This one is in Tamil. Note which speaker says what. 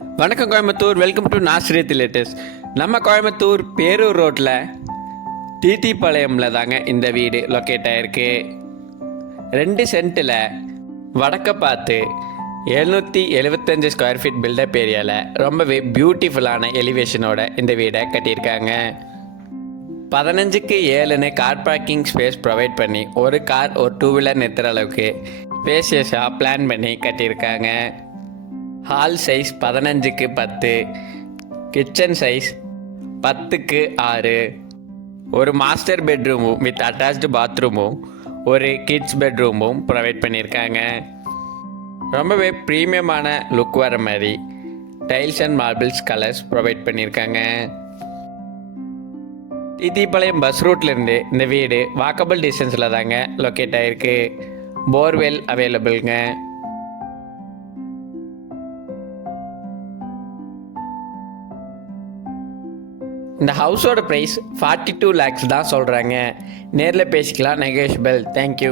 Speaker 1: வணக்கம் Coimbatore welcome to Nasreeth latest நம்ம கோயம்புத்தூர் பேரூர் ரோட்டில் டிடிபாளையமில் தாங்க இந்த வீடு லொக்கேட் ஆகிருக்கு ரெண்டு சென்ட்டில் வடக்க பார்த்து எழுநூற்றி எழுபத்தஞ்சு ஸ்கொயர் ஃபீட் பில்டப் ஏரியாவில் ரொம்பவே பியூட்டிஃபுல்லான எலிவேஷனோட இந்த வீடை கட்டியிருக்காங்க. பதினஞ்சுக்கு ஏழுன்னு கார் பார்க்கிங் ஸ்பேஸ் ப்ரொவைட் பண்ணி ஒரு கார் ஒரு டூ வீலர் நிறுத்துகிற அளவுக்கு ஸ்பேஷியஸாக பிளான் பண்ணி கட்டியிருக்காங்க. ஹால் சைஸ் பதினஞ்சுக்கு பத்து. கிச்சன் சைஸ் பத்துக்கு ஆறு. ஒரு மாஸ்டர் பெட்ரூமும் வித் அட்டாச்டு பாத்ரூமும் ஒரு கிட்ஸ் பெட்ரூமும் ப்ரொவைட் பண்ணியிருக்காங்க. ரொம்பவே ப்ரீமியமான லுக் வர மாதிரி tiles and marbles colours provide பண்ணியிருக்காங்க. தீத்திப்பாளையம் பஸ் ரூட்லேருந்து இந்த வீடு வாக்கபிள் டிஸ்டன்ஸில் தாங்க லொக்கேட் ஆகிருக்கு போர்வெல் அவைலபிள்ங்க இந்த ஹவுஸோட ப்ரைஸ் ஃபார்ட்டி டூ லேக்ஸ் தான் சொல்கிறாங்க நேரில் பேசிக்கலாம் நெகோஷியபிள் தேங்க்யூ